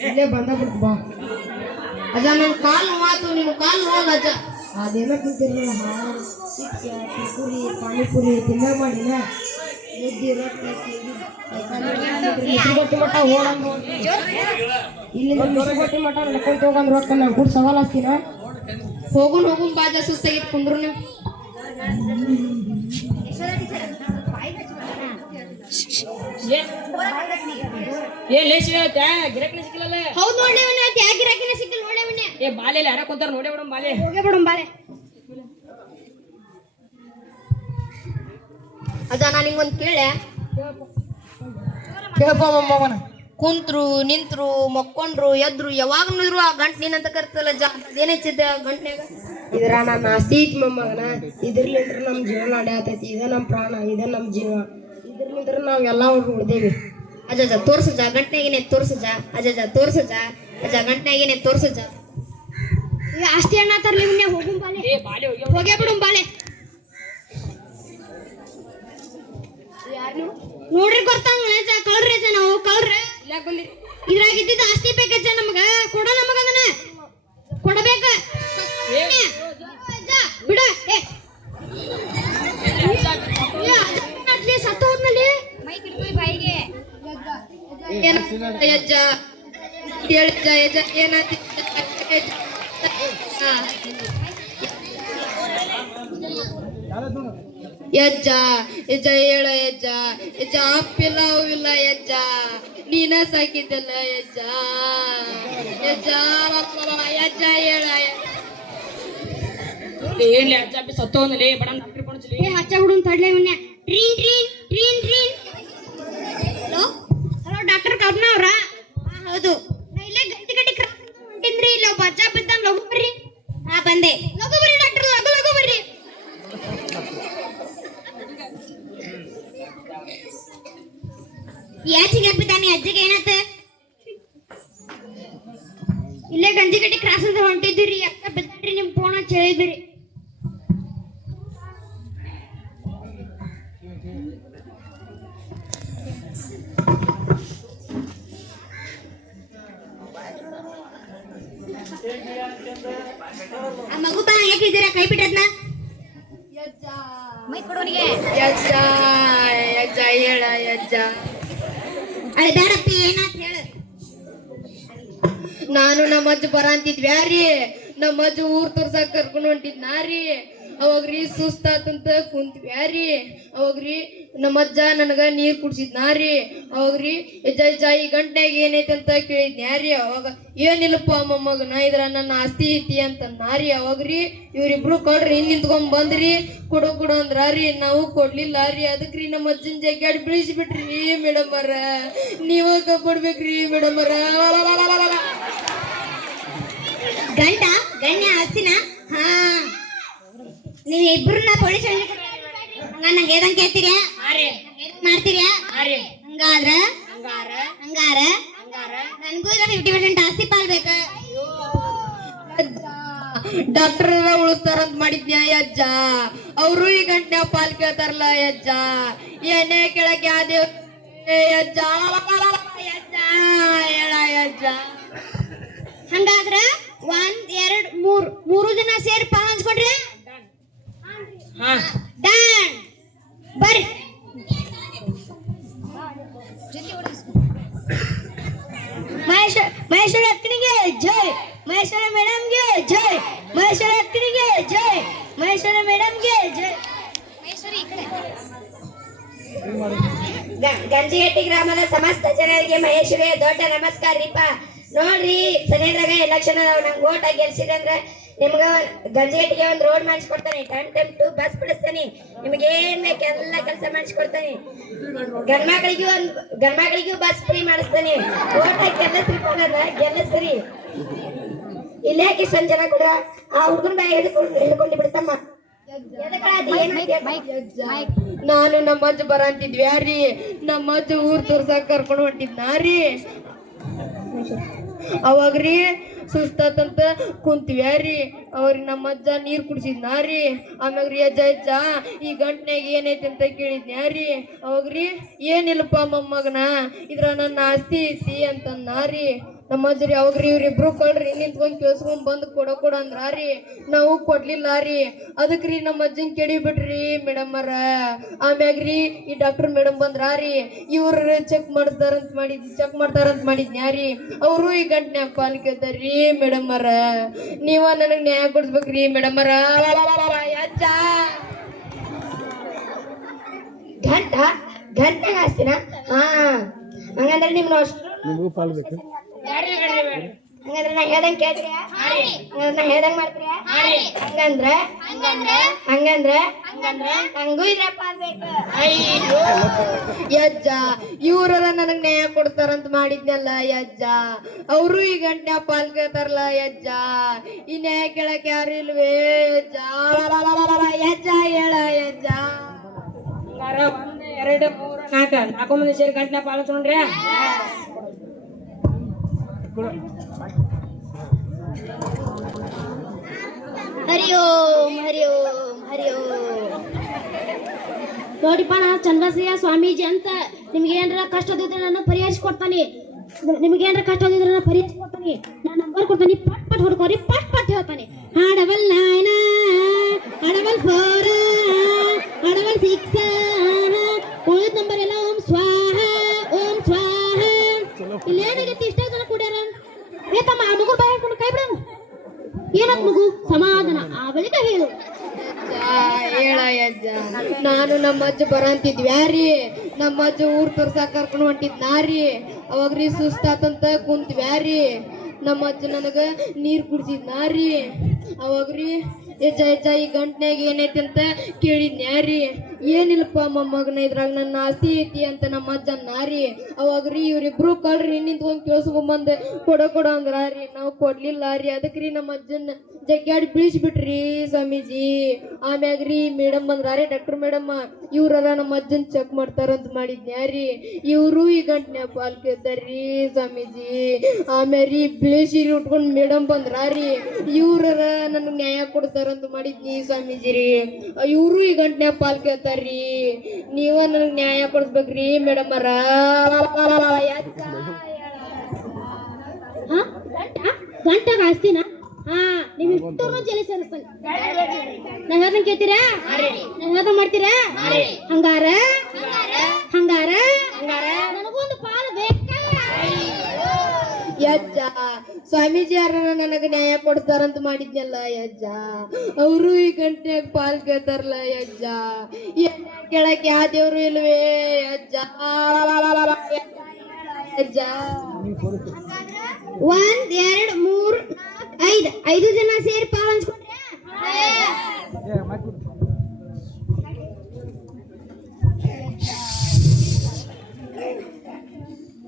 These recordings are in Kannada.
ಇಲ್ಲೇ ಬಂದ ಬಿಡ್ತು, ಬಾ. ನಿಮ್ಮ ಕಾಲು ನೋವು ಅಜ ಅದೇನೋ ಪಾನಿಪುರಿ ತಿನ್ನ ಮಾಡಿನ ಮುದ್ದೆ ರೊಟ್ಟಿ ಬಿಸಿಗಟ್ಟಿ ಮಟ್ಟ ಓಡಂದು ಇಲ್ಲಿಂದ ಬಿಸಿಗಟ್ಟಿ ಹೋಗಂದ್ ನಾನು ಕೂಡ ಸವಾಲ್ ಹಚ್ತೀನ ಹೋಗುನ್ ಹೋಗುನ್ ಬಾಜ ಸುಸ್ತಾಗಿತ್ತು ಕುಂದ್ರು ನೀವು. ಏ. ಲೇಸಿ ಗಿರಕ್ನ ಸಿಕ್ಕಿಲ್ಲಲ್ಲ. ಹೌದು ನೋಡ್ಲಿ ಅವನೇ ಯಾಕೆ ಗಿರಾಕಿನ ಸಿಕ್ಕಿಲ್ಲ ನೋಡ್ಲಿ ಅವನೇ ಏ ಬಾಲೆಯಲ್ಲಿ ಯಾರ ಕುಂತಾರ ನೋಡೇ ಬಿಡಮ್ ಬಾಲೆ. ಹೋಗೇ ಬಿಡು ಬಾಳೆ ಅದ ನಾನು ನಿಂಗೊಂದು ಕೇಳೆ ಕೇಳಪ್ಪ ಮೊಮ್ಮಗನ ಕುಂತ್ರು ನಿಂತ್ರು ಮಕ್ಕೊಂಡ್ರು ಎದ್ರು ಯಾವಾಗ ನೋಡ್ರು ಆ ಗಂಟ್ ನೀನಂತ ಕರ್ತಲ್ಲ ಜಾ ಏನೈತಿದ್ದ ಗಂಟ್ನ್ಯಾಗ? ಇದ್ರ ನನ್ನ ಆಸ್ತಿ ಐತಿ ಮೊಮ್ಮಗನ ಇದ್ರಲಿಂತ್ರ ನಮ್ಮ ಜೀವನ ನಡೆಯತೈತಿ ಇದ ನಮ್ಮ ಪ್ರಾಣ ಇದ ನಮ್ಮ ಜೀವ. ಇದ್ರಲಿಂತ್ರ ನಾವ್ ತೋರ್ಸ ಜಾ ಅಜ್ಜ ತೋರ್ಸಜ ಜಾ ತೋರ್ಸಜ ಅಜ್ಜ ತೋರ್ಸಜ ಅಜ್ಜ ಗಂಟ್ನಾಗೇನೆ ತೋರ್ಸಜ ಜಾ ಆಸ್ತಿ ಅಣ್ಣ ತರ್ಲಿ ಮುನ್ನೆ ಹೋಗುಂ ಬಾಲೆ. ಬಾಲೆ ಹೋಗಿ ಬಿಡು ಬಾಳೆ ನೋಡ್ರಿ ಗೊತ್ತಾಗ ಕಳ್ರಿ ನಾವು ಕಳ್ರಿ. ಇದ್ರಾಗ ಇದ್ದಿದ್ದ ಆಸ್ತಿ ಬೇಕಜ್ಜ ನಮಗ ಕೊಡ ನಮಗ ಅದನ್ನ ಕೊಡಬೇಕ ಏ ಅಜ್ಜ, ಬಿಡ ಏ ಏ, ಅಜ್ಜ, ಅದ್ಲಿ ಸತ್ತು ಹೋದ್ನಲ್ಲಿ ಯಜ್ಜ ಹೇಳಜ್ಜ ಯಜ್ಜ ಯಜ್ಜ ಹೇಳ ಯಜ್ಜ ಯಜ್ಜ ಅಪ್ಪಿಲ್ಲ ಹೂವಿಲ್ಲ ಯಜ್ಜ ನೀನ ಸಾಕಿದ್ದಲ್ಲ ಯಜ್ಜ ಯಜ್ಜ ಯಜ್ಜ ಹೇಳ ಏನ್ಲಿ ಅಜ್ಜ ಬಿ ಸತ್ತು ಒಂದಲ್ಲಿ ಬಡ ಏ ಹಚ್ಚ ಹುಡುನ್ ತಡ್ಲೆ ಮುನ್ನೆ ಟ್ರೀನ್ ಟ್ರೀನ್ ಟ್ರೀನ್ ಟ್ರೀನ್. ಆ ಮಗು ಬಾ ಯಾಕಿದ್ದೀರಾ ಕೈ ಬಿಟ್ಟದ್ನ? ಯಜ್ಜ ಯಜ್ಜ ಹೇಳ ಯಜ್ಜ. ಅಳೆ ಬೇಡಪ್ಪ ಏನಾತ್ ಹೇಳು. ನಾನು ನಮ್ಮ ಅಜ್ಜ ಬರ ಅಂತಿದ್ವ್ಯಾರಿ ನಮ್ಮ ಅಜ್ಜ ಊರ್ ತೋರ್ಸಾಕ ಕರ್ಕೊಂಡು ಹೊಂಟಿದ್ ನಾರಿ ಅವಾಗ್ರಿ ಸುಸ್ತಾತಂತ ಕುಂತ್ವ್ಯಾರಿ ಅವಾಗ್ರಿ ನಮ್ಮ ಅಜ್ಜ ನನಗ ನೀರ್ ಕುಡ್ಸಿದ್. ನಾರಿ ಅವಾಗ್ರಿ ಅಜ್ಜ ಅಜ್ಜ, ಈ ಏನೈತೆ ಅಂತ ಕೇಳಿದ್ನ್ಯಾರಿ ಅವಾಗ ಏನಿಲ್ಲಪ್ಪ ಮೊಮ್ಮಗನ ಇದ್ರ ನನ್ನ ಆಸ್ತಿ ಐತಿ ಅಂತ ನಾರಿ ಅವಾಗ್ರಿ ಇವ್ರಿಬ್ರು ಕೊಡ್ರಿ ಇಲ್ಲಿ ನಿಂತ್ಕೊಂಡ್ ಬಂದ್ರಿ, ಕೊಡು ಕೊಡು ರೀ, ನಾವು ಕೊಡ್ಲಿಲ್ಲ ರೀ. ಅದಕ್ರಿ ನಮ್ಮ ಅಜ್ಜನ್ ಜಗ್ಗಾಡಿ ಬಿಡಿಸ್ಬಿಟ್ರಿ ಮೇಡಮ್ ಅರ ನೀವ ಕೊಡ್ಬೇಕ್ರಿ, ಮೇಡಮ್ ಅರ ಗಂಟ ಗಣ್ಯ ಆಸ್ತಿನ ಹಾ. ನೀವ್ ಪೊಲೀಸ್ ಪೊಲೀಸ್ ಹಂಗ ನಂಗೆ ಏದಂಗ್ ಕೇಳ್ತೀರ ಆರೆ ಮಾಡ್ತೀರಿ? ಆರೆ ಹಂಗಾದ್ರ ಹಂಗಾರ. ಹಂಗಾರ? ಹಂಗಾರ. ನನ್ಗೂ ಫಿಫ್ಟಿ ಪರ್ಸೆಂಟ್ ಡಾಕ್ಟರ್ ಉಳಿಸ್ತಾರಂತ ಮಾಡಿದ್ನ್ಯಾ ಯಜ್ಜ ಅವರು ಈ ಗಂಟೆ ಪಾಲ್ ಕೇಳ್ತಾರಲ್ಲ ಯಜ್ಜ ಏನೇ ಕೆಳಗೆ ಯಾವ್ದೇ ಯಜ್ಜ ಯಜ್ಜ ಹೇಳ ಯಜ್ಜ ಹಂಗಾದ್ರ ಒಂದ್ ಎರಡ್ ಮೂರ್ ಮೂರು ಜನ ಸೇರಿ ಪಾಲ್ ಹಂಚ್ಕೊಡ್ರಿ? ಹಾ. ಡನ್. ಬರ್ರಿ. ಮಹೇಶ್ವರ ಮಹೇಶ್ವರ ಅಕ್ಕನಿಗೆ ಜೈ. ಮಹೇಶ್ವರ ಮೇಡಮ್ಗೆ ಜೈ. ಮಹೇಶ್ವರ ಅಕ್ಕನಿಗೆ ಜೈ. ಮಹೇಶ್ವರ ಮೇಡಮ್ಗೆ ಜೈ. ಗ- ಗಂಜಿಗಟ್ಟಿ ಗ್ರಾಮದ ಸಮಸ್ತ ಜನರಿಗೆ ಮಹೇಶ್ವರಿಯ ದೊಡ್ಡ ನಮಸ್ಕಾರ ರೀಪ ನೋಡ್ರಿ, ಸನೇದ್ರಾಗ ಎಲೆಕ್ಷನ್ ನಂಗೆ ಓಟ್ ಗೆಲ್ಸಿದಂದ್ರೆ ನಿಮ್ಗ ಗಂಜಿಗಟ್ಟಿಗೆ ಒಂದು ರೋಡ್ ಮಾಡಿಸ್ಕೊಡ್ತಾನೆ. ಟೈಮ್ ಟೈಮ್ ಟು ಬಸ್ ಬಿಡಿಸ್ತಾನೆ. ನಿಮ್ಗೆ ಏನ್ ಬೇಕು ಎಲ್ಲ ಕೆಲಸ ಮಾಡಿಸ್ಕೊಡ್ತಾನೆ. ಗಂಡ್ಮಕ್ಳಿಗೂ ಒಂದ್ ಗಂಡ್ಮಕ್ಳಿಗೂ ಬಸ್ ಫ್ರೀ ಮಾಡಿಸ್ತಾನೆ. ಓಟ ಗೆಲ್ಲಿಸ್ರಿ ಅನ್ನೋದ ಗೆಲ್ಲಿಸ್ರಿ ಇಲ್ಲೇ ಕಿಶನ್ ಜನ ಕೂಡ ಆ ಹುಡುಗನ ಹೇಳ್ಕೊಂಡು ಹಿಡ್ಕೊಂಡು ಹಿಡ್ಕೊಂಡು ಬಿಡ್ತಮ್ಮ. ನಾನು ನಮ್ಮ ಅಜ್ಜ ಬರಂತಿದ್ವಿ ಯಾರಿ ನಮ್ಮ ಅಜ್ಜ ಊರ್ ತೋರ್ಸಾಕ ಕರ್ಕೊಂಡು ಹೊಂಟಿದ್ನಾರಿ ಅವಾಗ್ರಿ ಸುಸ್ತಾತಂತ ಕುಂತ್ವ್ಯಾರಿ ಅವ್ರಿಗೆ ನಮ್ಮ ಅಜ್ಜ ನೀರ್ ಕುಡ್ಸಿದ್ನಾರಿ ಆಮ್ಯಾಗ ರೀ ಅಜ್ಜ ಅಜ್ಜ, ಈ ಗಂಟ್ನ್ಯಾಗ ಏನೈತಿ ಅಂತ ಕೇಳಿದ್ನ್ಯಾರಿ ಅವಾಗ್ರಿ ಏನಿಲ್ಲಪ್ಪ ಮೊಮ್ಮಗನ, ಇದ್ರ ನನ್ನ ಆಸ್ತಿ ಐತಿ ಅಂತನ್ನಾರಿ ನಮ್ಮ ಅಜ್ಜರಿ ಅವಾಗ್ರಿ ಇವ್ರಿಬ್ರು ಕಳ್ರಿ ನಿಂತ್ಕೊಂಡ್ ಕೇಳ್ಸ್ಕೊಂಡ್ ಬಂದು ಕೊಡ ಕೊಡ ರೀ ನಾವು ಕೊಡ್ಲಿಲ್ಲ ರೀ. ಅದಕ್ರಿ ನಮ್ಮ ಅಜ್ಜನ್ ಕೇಳಿ ಬಿಡ್ರಿ ಮೇಡಮರ ಆಮ್ಯಾಗ್ರಿ ಈ ಡಾಕ್ಟರ್ ಮೇಡಮ್ ಬಂದ್ರಾರಿ ಇವ್ರ ಚೆಕ್ ಮಾಡ್ತಾರಂತ ಮಾಡಿದ್ ಚೆಕ್ ಮಾಡ್ತಾರಂತ ಮಾಡಿದ್ನ್ಯಾರಿ ಅವರು ಈ ಗಂಟ್ನ್ಯಾಗ ಪಾಲ್ ಮೇಡಮ್ ಮೇಡಮರ ನೀವ ನನಗ್ ನ್ಯಾಯ ಕೊಡ್ಸ್ಬೇಕ್ರಿ ಮೇಡಮರ ಅಜ್ಜ ಗಂಟ? ಗಂಟೆಗೆ ಹಾಸ್ತಿನ? ಹಾ. ಹಂಗಂದ್ರೆ ನಿಮ್ನ ಅಷ್ಟು ನಿಮಗೂ ಪಾಲ್ ಬೇಕು. ಹಂಗಂದ್ರೆ ನಾ ಹೇಳ್ದಂಗ್ ಕೇಳ್ತೀರಿ ಹಂಗಂದ್ರೆ ನಾ ಹೇಳ್ದಂಗ್ ಮಾಡ್ತೀರಿ ಹಂಗಂದ್ರ? ಹಂಗಂದ್ರ? ಹಂಗೂ ಇದ್ರಪ್ಪ ಅನ್ಬೇಕು ಯಜ್ಜ ಇವರೆಲ್ಲ ನನಗ್ ನ್ಯಾಯ ಕೊಡ್ತಾರಂತ ಮಾಡಿದ್ನಲ್ಲ ಯಜ್ಜ. ಅವರು ಈ ಗಂಟೆ ಪಾಲ್ ಕೇಳ್ತಾರಲ್ಲ ಯಜ್ಜ. ಈ ನ್ಯಾಯ ಕೇಳಕ್ ಯಾರು ಇಲ್ವೇ ಯಜ್ಜ? ಯಜ್ಜ ಹೇಳ ಯಜ್ಜ. ಎರಡು ಮೂರು ನಾಲ್ಕು ನಾಲ್ಕು ಮಂದಿ ಸೇರಿ ಗಂಟೆ ಪಾಲಿಸ್ಕೊಂಡ್ರೆ? ಹರಿ ಓಂ ಹರಿ ಓಂ ಹರಿ ಓಂ. ನಾನು ಸ್ವಾಮೀಜಿ ಅಂತ ನಿಮ್ಗೆ ಏನಾರ ಕಷ್ಟದಿದ್ರೆ ನಾನು ಪರಿಹರಿಸ್ಕೊಡ್ತಾನೆ ನಿಮ್ಗೆ ಏನಾರ ಕಷ್ಟದಿದ್ರೆ ನಾನು ಪರಿಹರಿಸ್ಕೊಡ್ತಾನೆ ನಾನು ನಂಬರ್ ಕೊಡ್ತಾನೆ. ಪಟ್ ಪಟ್ ಹುಡ್ಕೋರಿ, ಪಟ್ ಪಟ್ ಹೇಳ್ತಾನೆ. Double nine, double four double six ಉಳಿದ ನಂಬರ್ ಎಲ್ಲ ಏ ಆ ಮಗು ಕೈ ಬಿಡೋಣ ಏನತ್ ಮಗು? ಸಮಾಧಾನ. ಆ ಬಳಿಕ ನಾನು ನಮ್ಮ ಅಜ್ಜ ಬರಂತಿದ್ವ್ಯಾರಿ ನಮ್ಮ ಅಜ್ಜ ಊರ್ ತೋರ್ಸಾಕ ಕರ್ಕೊಂಡು ಹೊಂಟಿದ್ನಾರಿ ರೀ ಸುಸ್ತಾತಂತ ಕುಂತ್ವ್ಯಾರಿ ನಮ್ಮ ಅಜ್ಜ ನನಗ ನೀರ್ ಕುಡ್ಸಿದ್ನಾರಿ ಅವಾಗ್ರಿ ಯಜ್ಜ ಯಜ್ಜ ಈ ಗಂಟ್ನ್ಯಾಗ ಏನೈತಿ ಅಂತ ಕೇಳಿದ್ನ್ಯಾರಿ ಏನಿಲ್ಲಪ್ಪ ಮೊಮ್ಮಗನ ಇದ್ರಾಗ ನನ್ನ ಆಸೆ ಐತಿ ಅಂತ ನಮ್ಮ ಅಜ್ಜ ನಾರಿ ಅವಾಗ ರೀ ಇವ್ರಿಬ್ರು ಕಳ್ರಿ ನಿಂತ್ಕೊಂಡ್ ಕೇಳ್ಸ್ಕೊಂಬಂದ್. ಕೊಡೋ ಕೊಡೋ ರೀ, ನಾವು ಕೊಡ್ಲಿಲ್ಲ ರೀ. ಅದಕ್ಕೆ ರೀ ನಮ್ಮ ಅಜ್ಜನ ಜಗ್ಗಾಡಿ ಬೀಳಿಸ್ಬಿಟ್ರಿ ಸ್ವಾಮೀಜಿ. ಆಮ್ಯಾಗ್ರಿ ಮೇಡಮ್ ಬಂದ್ರಾರಿ, ಡಾಕ್ಟರ್ ಮೇಡಮ್. ಇವ್ರರ ನಮ್ಮ ಅಜ್ಜನ್ ಚೆಕ್ ಮಾಡ್ತಾರಂತ ಮಾಡಿದ್ನ್ಯಾರಿ ಇವರು ಈ ಗಂಟ್ನ್ಯಾಗ ಪಾಲ್ ಕೇಳ್ತಾರ್ರಿ ಸ್ವಾಮೀಜಿ. ಆಮೇಲೆ ಬಿಳಿ ಸೀರೆ ಉಟ್ಕೊಂಡು ಮೇಡಮ್ ಬಂದ್ರಾರಿ ಇವ್ರರ ನನಗೆ ನ್ಯಾಯ ಕೊಡ್ತಾರಂತ ಮಾಡಿದ್ನಿ ಸ್ವಾಮೀಜಿ ರೀ. ಇವರು ಈ ಗಂಟ್ನ್ಯಾಗ ಪಾಲ್ ಕೇಳ್ತಾರ್ರಿ ನೀವ ನನಗೆ ನ್ಯಾಯ ಕೊಡ್ಸ್ಬೇಕ್ರಿ ಮೇಡಮ್ ಅರ ಗಂಟ? ಆಸ್ತಿನ ನಿಮ್ ಇಷ್ಟೂನು ಜಲಿ ಸೇರಿಸ್ತಾನೆ ನಾವ್ ಹೇಳ್ದಂಗ್ ಕೇಳ್ತೀರಾ? ಮಾಡ್ತೀರಾ? ಹಂಗಾರ? ಹಂಗಾರ? ನನಗೊಂದು ಪಾಲು ಬೇಕಾ? ಯಜ್ಜ ಸ್ವಾಮೀಜಿ ಯಾರ ನನಗ ನ್ಯಾಯ ಕೊಡ್ತಾರಂತ ಮಾಡಿದ್ನಲ್ಲ ಯಜ್ಜ. ಅವರು ಈ ಗಂಟೆಯಾಗ ಪಾಲ್ ಕೇಳ್ತಾರಲ್ಲ ಯಜ್ಜ ಕೇಳಕ್ ಯಾವ ದೇವ್ರು ಇಲ್ವೇ ಯಜ್ಜ? ಯಜ್ಜ. ಒಂದ್ ಎರಡ್ ಮೂರ್ ಐದ್, ಐದು ಜನ ಸೇರಿ ಪಾಲ್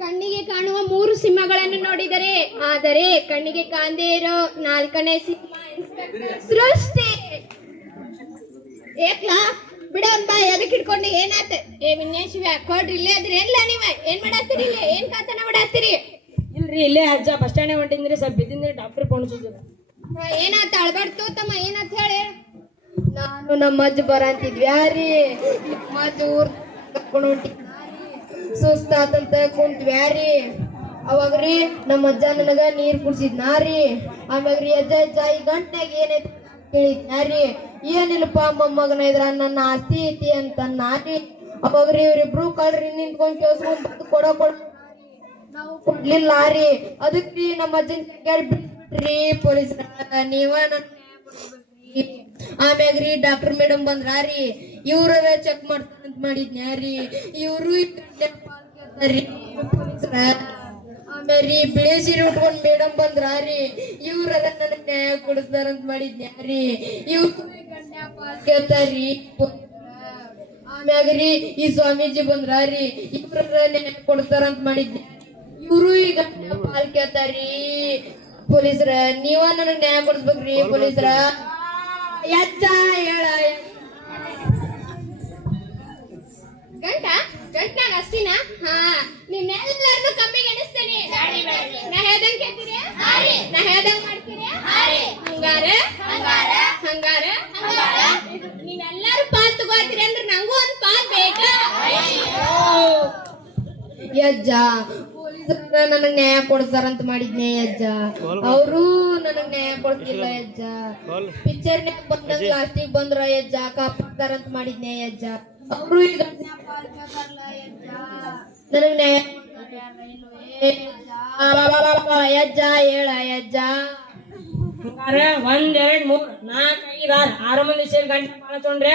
ಕಣ್ಣಿಗೆ ಕಾಣುವ ಮೂರು ಸಿಂಹಗಳನ್ನು ನೋಡಿದರೆ, ಆದರೆ ಕಣ್ಣಿಗೆ ಕಾಣದೇ ಇರೋ ನಾಲ್ಕನೇ ಸಿಂಹ ಸೃಷ್ಟಿ. ಏಕ್ಲಾ, ಬಿಡ ಎದಕ್ಕೆ ಹಿಡ್ಕೊಂಡು? ಏನಾತ? ಏ ವಿನ್ಯಾಸಿವ ಕೊಡ್ರಿ, ಇಲ್ಲೇ ಅದ್ರಿ ಎಲ್ಲ ನೀವ? ಏನ್ ಮಾಡಾತ್ತೀರಿ ಇಲ್ಲ? ಏನ್ ಕಾತನ ಮಾಡತ್ತೀರಿ ಇಲ್ರಿ ಇಲ್ಲೇ ಅಜ್ಜ ಬಸ್ ಸ್ಟ್ಯಾಂಡ್ ಹೊಂಟಿದ್ರಿ ಸ್ವಲ್ಪ ಬಿದ್ದಿಂದ್ರಿ ಡಾಕ್ಟರ್ ಪೋಣಿಸಿದ್ರು ಏನಾತ ಅಳ್ಬಾರ್ದು ತಮ್ಮ ಏನಾತ ಹೇಳಿ? ನಾನು ನಮ್ಮ ಅಜ್ಜ ಬರಂತಿದ್ವ್ಯಾರಿ ಅಂತಿದ್ವ್ಯಾರಿ ಅಜ್ಜ ಊರ್ ಕರ್ಕೊಂಡು ಹೊಂಟಿದ್ನಾರಿ ಸುಸ್ತಾತಂತ ಕುಂತ್ವ್ಯಾರಿ ಅವಾಗ್ರಿ ನಮ್ಮ ಅಜ್ಜ ನನಗ ನೀರ್ ಆಮ್ಯಾಗ ರೀ ಅಜ್ಜ ಅಜ್ಜ ಈ ಗಂಟ್ನಾಗ ಏನೈತಿ ಕೇಳಿದ್ನಾರಿ ಏನಿಲ್ಲಪ್ಪ ಮೊಮ್ಮಗನ ಇದ್ರ ನನ್ನ ಆಸ್ತಿ ಐತಿ ಅಂತ ನಾರಿ ಅವಾಗ್ರಿ ಇವ್ರಿಬ್ರು ಕಳ್ರಿ ನಿಂತ್ಕೊಂಡ್ ಕೇಳಿಸ್ಕೊಂಡ್ ಕೊಡೋ ಕೊಡ ನಾವು ಕೊಡ್ಲಿಲ್ಲ. ರೀ. ಅದಕ್ಕೆ ನಮ್ಮ ಅಜ್ಜನ್ ಕೈಗಾಡಿ ಬಿಟ್ರಿ ನೀವ ನನ್ನ ಆಮ್ಯಾಗ್ರಿ ಡಾಕ್ಟರ್ ಮೇಡಮ್ ಬಂದ್ರಾರಿ ಇವ್ರ ಚೆಕ್ ಮಾಡ್ತಾರಂತ ಮಾಡಿದ್ನ್ಯಾರಿ ಇವ್ರು ಪೊಲೀಸ್ರ. ಆಮ್ಯಾರಿ ಬಿಳಿ ಸೀರೆ ಉಟ್ಕೊಂಡ್ ಮೇಡಮ್ ಬಂದ್ರಾರಿ ಇವ್ರೆಲ್ಲ ನನ್ನ ನ್ಯಾಯ ಕೊಡಿಸ್ತಾರಂತ ಮಾಡಿದ್ನ್ಯಾರಿ ಇವ್ರು ಕೇಳ್ತಾರಿ ಆಮ್ಯಾಗ್ರಿ ಈ ಸ್ವಾಮೀಜಿ ಬಂದ್ರಾರಿ ಇವ್ರ ನ್ಯಾಯ ಕೊಡ್ತಾರಂತ ಮಾಡಿದ್ನ್ಯಾರಿ ಈಗ ಪಾಲ್ ಕೇಳ್ತಾರಿ ಪೊಲೀಸ್ರ ನೀವ ನನಗ್ ನ್ಯಾಯ ಕೊಡಿಸ್ಬೇಕ್ರಿ ಪೊಲೀಸ್ರ. ಎಚ್ಚ ಹೇಳ. ಗಂಟ ಗಂಟ್ನಾಗ ಹಸ್ತಿನ? ಹಾ. ನಿಮ್ನೆಲ್ಲರನ್ನು ಕಮ್ಮಿಗೆ ಎಣಿಸ್ತೇನೆ. ನಾ ಹೇಳ್ದಂಗ್ ಕೇಳ್ತೀರಿ? ನಾ ಹೇಳ್ದಂಗ್ ಮಾಡ್ತೀರಿ? ಹಂಗಾರ? ಹಂಗಾರ? ನೀವೆಲ್ಲರೂ ಪಾಲ್ ತಗೋತೀರಿ ಅಂದ್ರೆ ನಂಗೂ ಒಂದ್ ಪಾಲ್ ಬೇಕಾ? ಯಜ್ಜ ಪೊಲೀಸರ ನನಗ್ ನ್ಯಾಯ ಕೊಡ್ತಾರಂತ ಮಾಡಿದ್ನೆ ಅಜ್ಜ. ಅವರು ನನಗ್ ನ್ಯಾಯ ಕೊಡ್ತಿಲ್ಲ ಅಜ್ಜ. ಪಿಕ್ಚರ್ ಬಂದಾಗ ಲಾಸ್ಟಿಗ್ ಬಂದ್ರ ಅಜ್ಜ ಕಾಪಾಡ್ತಾರಂತ ಮಾಡಿದ್ನೆ ಅಜ್ಜ. ಅವರು ಈಗ ನನಗ್ ನ್ಯಾಯ ಅಜ್ಜ ಹೇಳ ಅಜ್ಜ. ಹಂಗಾರೆ ಒಂದ್ ಎರಡ್ ಮೂರ್ ನಾಲ್ಕ್ ಐದ್ ಆರ್ ಆರು ಮಂದಿ ಸೇರಿ ಗಂಟೆ ಬಾಳ ತೊಗೊಂಡ್ರೆ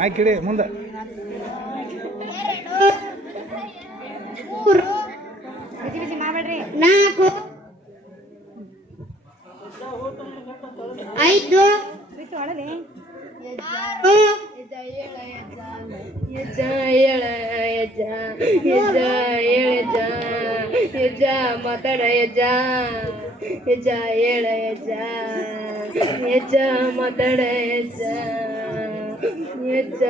ಇಡಿ ಮುಂದೆ ನಾಲ್ಕು ಐದು ಯಜ್ಜ ಮಾತಾಡ ಯಜ್ಜ ಯಜ್ಜ ಹೇಳ ಯಜ್ಜ ಯಜ್ಜ ಮಾತಾಡ ಯಜ್ಜ ಯಜ್ಜ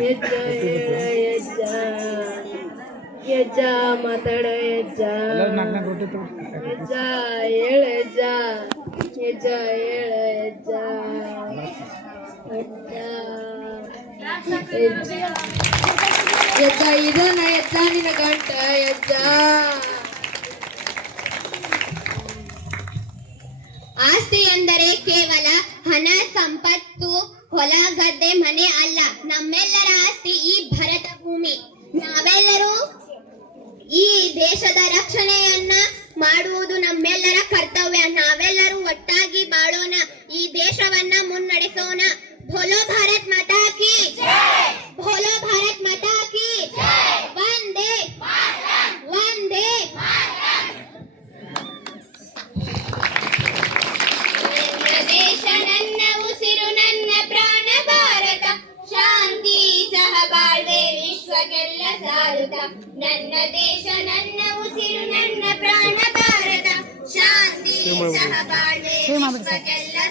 ಯಜ್ಜ ಹೇಳ ಯಜ್ಜ ಯಜ್ಜ ಮಾತಾಡ ಯಜ್ಜ ಯಜ್ಜ ಹೇಳ ಯಜ್ಜ ಯಜ್ಜ ಹೇಳ ಯಜ್ಜ ಯಜ್ಜ ಇದನ್ನ ಯಜ್ಜ ನಿನ ಗಂಟ ಯಜ್ಜ അനുഗ്രഹത്തെ മനെ അല്ല നമ്മെ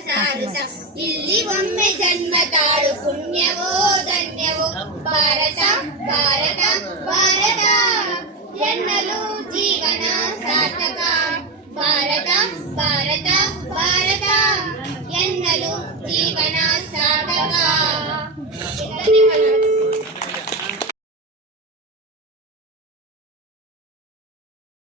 ಸಾರುತ ಇಲ್ಲಿ ಒಮ್ಮೆ ಜನ್ಮ ತಾಳು ಪುಣ್ಯವೋ ಧನ್ಯವೋ ಭಾರತ ಭಾರತ ಭಾರತ ಜನ್ಮಲು ಜೀವನ ಸಾರ್ಥಕ ಭಾರತ ಭಾರತ ಭಾರತ ಎನ್ನಲು ಜೀವನ ಸಾರ್ಥಕ